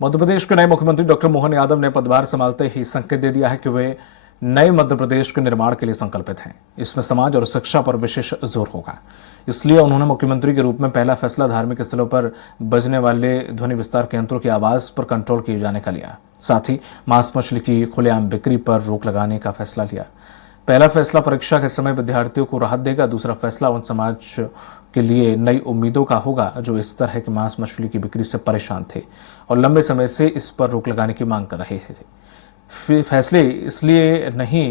मध्य प्रदेश के नए मुख्यमंत्री डॉक्टर मोहन यादव ने पदभार संभालते ही संकेत दे दिया है कि वे नए मध्य प्रदेश के निर्माण के लिए संकल्पित हैं। इसमें समाज और शिक्षा पर विशेष जोर होगा। इसलिए उन्होंने मुख्यमंत्री के रूप में पहला फैसला धार्मिक स्थलों पर बजने वाले ध्वनि विस्तार के यंत्रों की आवाज पर कंट्रोल किए जाने का लिया। साथ ही मांस मछली की खुलेआम बिक्री पर रोक लगाने का फैसला लिया। पहला फैसला परीक्षा के समय विद्यार्थियों को राहत देगा। दूसरा फैसला उन समाज के लिए नई उम्मीदों का होगा जो इस तरह के मांस मछली की बिक्री से परेशान थे और लंबे समय से इस पर रोक लगाने की मांग कर रहे थे। फैसले इसलिए नहीं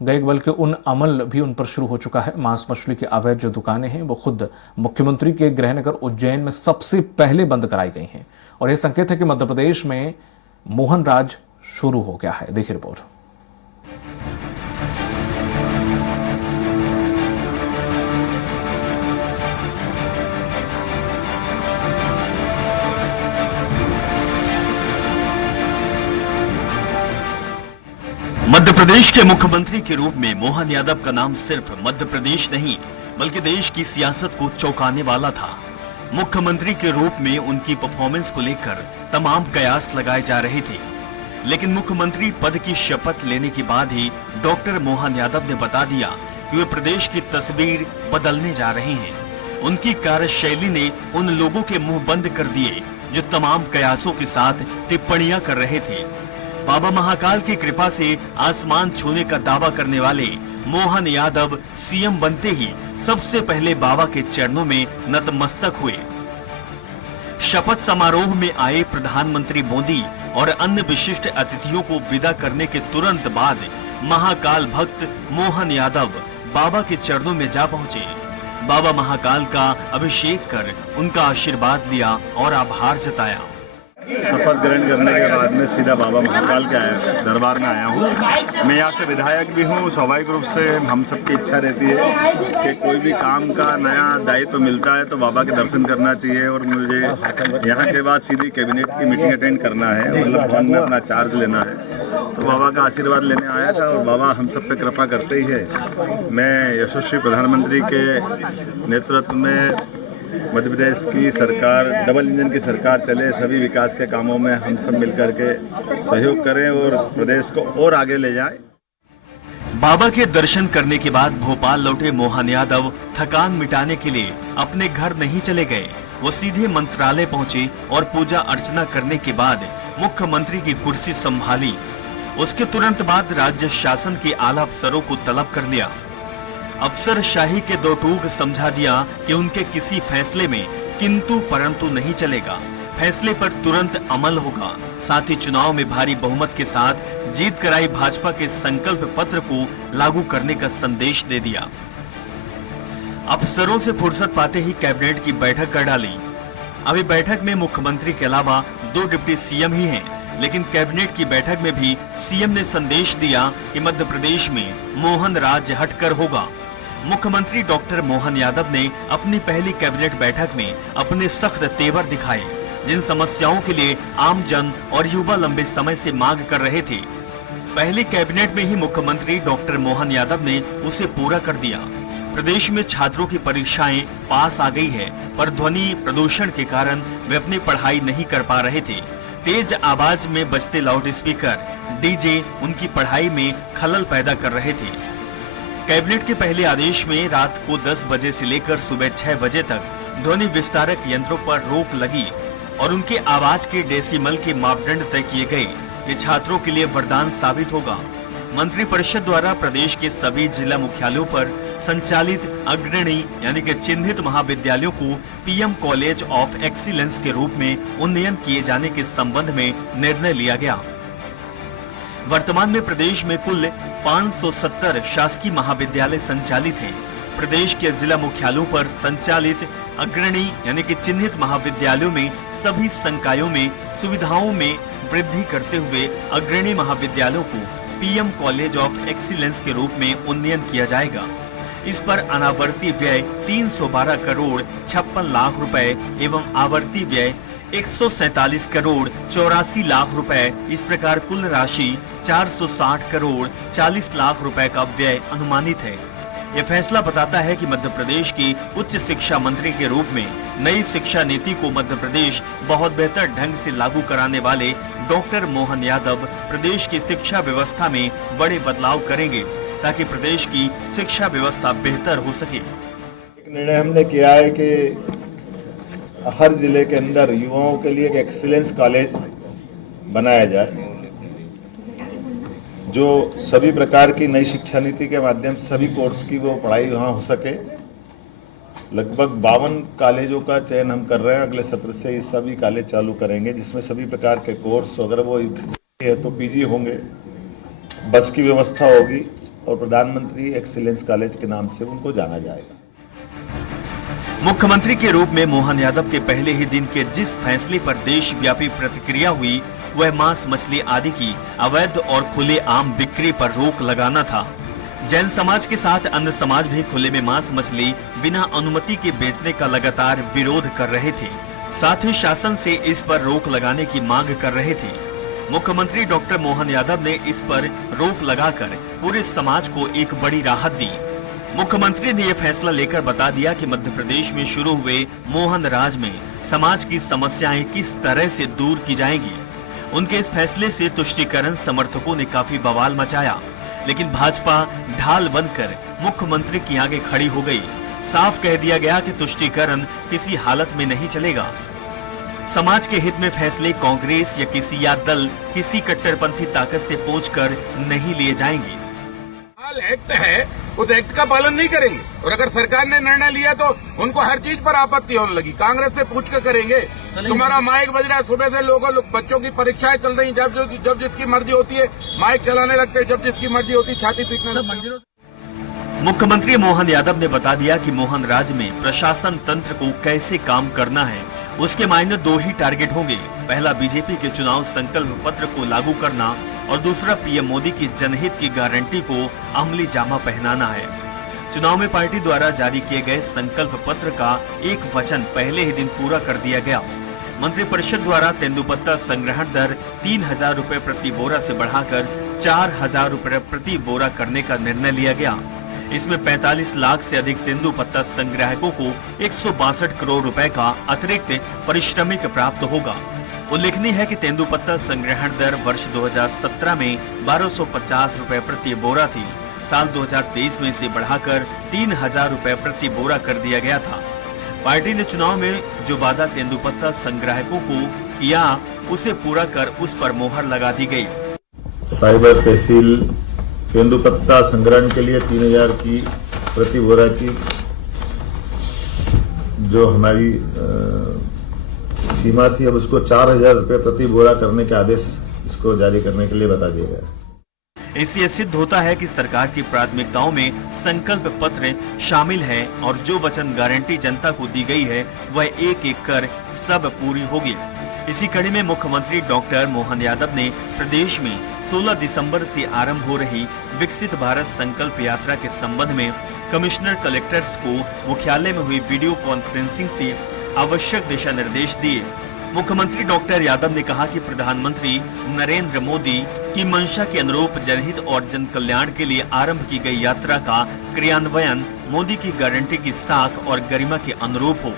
गए बल्कि उन अमल भी उन पर शुरू हो चुका है। मांस मछली की अवैध जो दुकानें हैं वो खुद मुख्यमंत्री के गृहनगर उज्जैन में सबसे पहले बंद कराई गई हैं और यह संकेत है कि मध्य प्रदेश में मोहन राज शुरू हो गया है। देखिए रिपोर्ट। मध्य प्रदेश के मुख्यमंत्री के रूप में मोहन यादव का नाम सिर्फ मध्य प्रदेश नहीं बल्कि देश की सियासत को चौंकाने वाला था। मुख्यमंत्री के रूप में उनकी परफॉर्मेंस को लेकर तमाम कयास लगाए जा रहे थे, लेकिन मुख्यमंत्री पद की शपथ लेने के बाद ही डॉक्टर मोहन यादव ने बता दिया कि वे प्रदेश की तस्वीर बदलने जा रहे हैं। उनकी कार्यशैली ने उन लोगों के मुंह बंद कर दिए जो तमाम कयासों के साथ टिप्पणियां कर रहे थे। बाबा महाकाल की कृपा से आसमान छूने का दावा करने वाले मोहन यादव सीएम बनते ही सबसे पहले बाबा के चरणों में नतमस्तक हुए। शपथ समारोह में आए प्रधानमंत्री मोदी और अन्य विशिष्ट अतिथियों को विदा करने के तुरंत बाद महाकाल भक्त मोहन यादव बाबा के चरणों में जा पहुंचे। बाबा महाकाल का अभिषेक कर उनका आशीर्वाद लिया और आभार जताया। शपथ ग्रहण करने के बाद में सीधा बाबा महाकाल के दरबार में आया हूँ। मैं यहाँ से विधायक भी हूँ। स्वाभाविक रूप से हम सबकी इच्छा रहती है कि कोई भी काम का नया दायित्व मिलता है तो बाबा के दर्शन करना चाहिए और मुझे यहाँ के बाद सीधी कैबिनेट की मीटिंग अटेंड करना है, मतलब वन में अपना चार्ज लेना है। तो बाबा का आशीर्वाद लेने आया था और बाबा हम सब पे कृपा करते ही है। मैं यशस्वी प्रधानमंत्री के नेतृत्व में मध्य प्रदेश की सरकार डबल इंजन की सरकार चले, सभी विकास के कामों में हम सब मिलकर के सहयोग करें और प्रदेश को और आगे ले जाएं। बाबा के दर्शन करने के बाद भोपाल लौटे मोहन यादव थकान मिटाने के लिए अपने घर नहीं चले गए। वो सीधे मंत्रालय पहुंचे और पूजा अर्चना करने के बाद मुख्यमंत्री की कुर्सी संभाली। उसके तुरंत बाद राज्य शासन के आला अफसरों को तलब कर लिया। अफसरशाही के दो टूक समझा दिया कि उनके किसी फैसले में किंतु परंतु नहीं चलेगा। फैसले पर तुरंत अमल होगा। साथ ही चुनाव में भारी बहुमत के साथ जीत कराई भाजपा के संकल्प पत्र को लागू करने का संदेश दे दिया। अफसरों से फुर्सत पाते ही कैबिनेट की बैठक कर डाली। अभी बैठक में मुख्यमंत्री के अलावा 2 डिप्टी सीएम ही हैं, लेकिन कैबिनेट की बैठक में भी सीएम ने संदेश दिया कि मध्य प्रदेश में मोहन राज हटकर होगा। मुख्यमंत्री डॉक्टर मोहन यादव ने अपनी पहली कैबिनेट बैठक में अपने सख्त तेवर दिखाए। जिन समस्याओं के लिए आम जन और युवा लंबे समय से मांग कर रहे थे, पहली कैबिनेट में ही मुख्यमंत्री डॉक्टर मोहन यादव ने उसे पूरा कर दिया। प्रदेश में छात्रों की परीक्षाएं पास आ गई है, पर ध्वनि प्रदूषण के कारण वे अपनी पढ़ाई नहीं कर पा रहे थे। तेज आवाज में बजते लाउड स्पीकर, डीजे उनकी पढ़ाई में खलल पैदा कर रहे थे। कैबिनेट के पहले आदेश में रात को 10 बजे से लेकर सुबह 6 बजे तक ध्वनि विस्तारक यंत्रों पर रोक लगी और उनके आवाज के डेसिमल के मापदंड तय किए गए। ये छात्रों के लिए वरदान साबित होगा। मंत्रिपरिषद द्वारा प्रदेश के सभी जिला मुख्यालयों पर संचालित अग्रणी यानी कि चिन्हित महाविद्यालयों को पीएम कॉलेज ऑफ एक्सीलेंस के रूप में उन्नयन किए जाने के संबंध में निर्णय लिया गया। वर्तमान में प्रदेश में कुल 570 शासकीय महाविद्यालय संचालित हैं। प्रदेश के जिला मुख्यालयों पर संचालित अग्रणी यानी कि चिन्हित महाविद्यालयों में सभी संकायों में सुविधाओं में वृद्धि करते हुए अग्रणी महाविद्यालयों को पीएम कॉलेज ऑफ एक्सीलेंस के रूप में उन्नयन किया जाएगा। इस पर अनावर्ती व्यय 312 करोड़ 56 लाख रुपए एवं आवर्ती व्यय 147 करोड़ 84 लाख रुपए, इस प्रकार कुल राशि 460 करोड़ 40 लाख रुपए का व्यय अनुमानित है। ये फैसला बताता है कि मध्य प्रदेश की उच्च शिक्षा मंत्री के रूप में नई शिक्षा नीति को मध्य प्रदेश बहुत बेहतर ढंग से लागू कराने वाले डॉक्टर मोहन यादव प्रदेश की शिक्षा व्यवस्था में बड़े बदलाव करेंगे ताकि प्रदेश की शिक्षा व्यवस्था बेहतर हो सके। एक निर्णय हमने किया है कि हर जिले के अंदर युवाओं के लिए एक एक्सीलेंस कॉलेज बनाया जाए, जो सभी प्रकार की नई शिक्षा नीति के माध्यम से सभी कोर्स की वो पढ़ाई वहाँ हो सके। लगभग 52 कॉलेजों का चयन हम कर रहे हैं। अगले सत्र से ये सभी कॉलेज चालू करेंगे जिसमें सभी प्रकार के कोर्स, अगर वो है तो पीजी होंगे, बस की व्यवस्था होगी और प्रधानमंत्री एक्सीलेंस कॉलेज के नाम से उनको जाना जाएगा। मुख्यमंत्री के रूप में मोहन यादव के पहले ही दिन के जिस फैसले पर देशव्यापी प्रतिक्रिया हुई वह मांस मछली आदि की अवैध और खुले आम बिक्री पर रोक लगाना था। जैन समाज के साथ अन्य समाज भी खुले में मांस मछली बिना अनुमति के बेचने का लगातार विरोध कर रहे थे, साथ ही शासन से इस पर रोक लगाने की मांग कर रहे थे। मुख्यमंत्री डॉक्टर मोहन यादव ने इस पर रोक लगाकर पूरे समाज को एक बड़ी राहत दी। मुख्यमंत्री ने यह फैसला लेकर बता दिया कि मध्य प्रदेश में शुरू हुए मोहन राज में समाज की समस्याएं किस तरह से दूर की जाएंगी। उनके इस फैसले से तुष्टीकरण समर्थकों ने काफी बवाल मचाया, लेकिन भाजपा ढाल बनकर मुख्यमंत्री के आगे खड़ी हो गई। साफ कह दिया गया कि तुष्टीकरण किसी हालत में नहीं चलेगा। समाज के हित में फैसले कांग्रेस या किसी दल किसी कट्टरपंथी ताकत से पोंछकर नहीं लिए जाएंगे। एक्ट है, उस एक्ट का पालन नहीं करेंगे और अगर सरकार ने निर्णय लिया तो उनको हर चीज पर आपत्ति होने लगी। कांग्रेस से पूछ कर करेंगे। तुम्हारा माइक बज रहा है, सुबह से बच्चों की परीक्षाएं चल रही, जब जिसकी मर्जी होती है माइक चलाने लगते हैं, जब जिसकी मर्जी होती है छाती पीटने लगते हैं। मुख्यमंत्री मोहन यादव ने बता दिया कि मोहन राज में प्रशासन तंत्र को कैसे काम करना है। उसके मायने 2 ही टारगेट होंगे। पहला बीजेपी के चुनाव संकल्प पत्र को लागू करना और दूसरा पीएम मोदी की जनहित की गारंटी को अमली जामा पहनाना है। चुनाव में पार्टी द्वारा जारी किए गए संकल्प पत्र का एक वचन पहले ही दिन पूरा कर दिया गया। मंत्रिपरिषद द्वारा तेंदुपत्ता संग्रहण दर 3,000 रुपए प्रति बोरा से बढ़ाकर 4,000 रुपए प्रति बोरा करने का निर्णय लिया गया। इसमें 45 लाख से अधिक तेंदुपत्ता संग्राहकों को 162 करोड़ रुपए का अतिरिक्त पारिश्रमिक प्राप्त होगा। उल्लेखनीय है कि तेंदुपत्ता संग्रहण दर वर्ष 2017 में 1250 रुपए प्रति बोरा थी। साल 2023 में इसे बढ़ाकर 3,000 रुपए प्रति बोरा कर दिया गया था। पार्टी ने चुनाव में जो वादा तेंदुपत्ता संग्राहकों को किया उसे पूरा कर उस पर मोहर लगा दी गई। साइबर तहसील तेंदुपत्ता संग्रहण के लिए 3,000 की प्रति बोरा की जो हमारी सीमा थी, अब उसको 4,000 रुपए प्रति बोरा करने के आदेश इसको जारी करने के लिए बता दिया गया। इससे सिद्ध होता है कि सरकार की प्राथमिकताओं में संकल्प पत्र शामिल है और जो वचन गारंटी जनता को दी गई है वह एक एक कर सब पूरी होगी। इसी कड़ी में मुख्यमंत्री डॉक्टर मोहन यादव ने प्रदेश में 16 दिसंबर से आरंभ हो रही विकसित भारत संकल्प यात्रा के संबंध में कमिश्नर कलेक्टर्स को मुख्यालय में हुई वीडियो कॉन्फ्रेंसिंग से आवश्यक दिशा निर्देश दिए। मुख्यमंत्री डॉक्टर यादव ने कहा कि प्रधानमंत्री नरेंद्र मोदी की मंशा के अनुरूप जनहित और जन कल्याण के लिए आरंभ की गई यात्रा का क्रियान्वयन मोदी की गारंटी की साख और गरिमा के अनुरूप हो।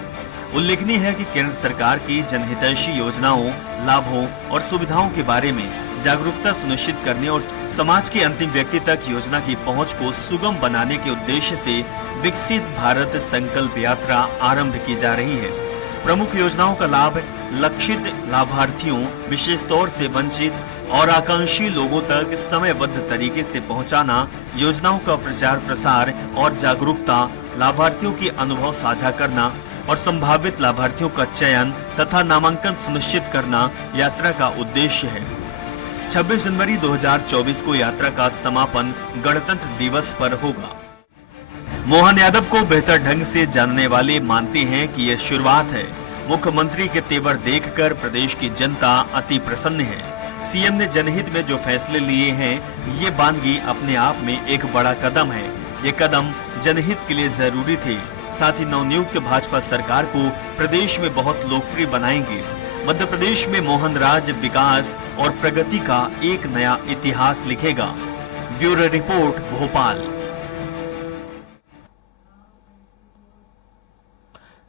उल्लेखनीय है कि केंद्र सरकार की जनहितैषी योजनाओं, लाभों और सुविधाओं के बारे में जागरूकता सुनिश्चित करने और समाज के अंतिम व्यक्ति तक योजना की पहुंच को सुगम बनाने के उद्देश्य से विकसित भारत संकल्प यात्रा आरंभ की जा रही है। प्रमुख योजनाओं का लाभ लक्षित लाभार्थियों, विशेष तौर से वंचित और आकांक्षी लोगों तक समयबद्ध तरीके से पहुंचाना, योजनाओं का प्रचार प्रसार और जागरूकता, लाभार्थियों के अनुभव साझा करना और संभावित लाभार्थियों का चयन तथा नामांकन सुनिश्चित करना यात्रा का उद्देश्य है। 26 जनवरी 2024 को यात्रा का समापन गणतंत्र दिवस पर होगा। मोहन यादव को बेहतर ढंग से जानने वाले मानते हैं कि यह शुरुआत है। मुख्यमंत्री के तेवर देखकर प्रदेश की जनता अति प्रसन्न है। सीएम ने जनहित में जो फैसले लिए हैं, ये बानगी अपने आप में एक बड़ा कदम है। ये कदम जनहित के लिए जरूरी थे। साथ ही नवनियुक्त भाजपा सरकार को प्रदेश में बहुत लोकप्रिय बनाएंगे। मध्य प्रदेश में मोहन राज विकास और प्रगति का एक नया इतिहास लिखेगा। Bureau report, Bhopal.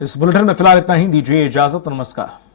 इस बुलेटिन में फिलहाल इतना ही। दीजिए इजाजत, नमस्कार।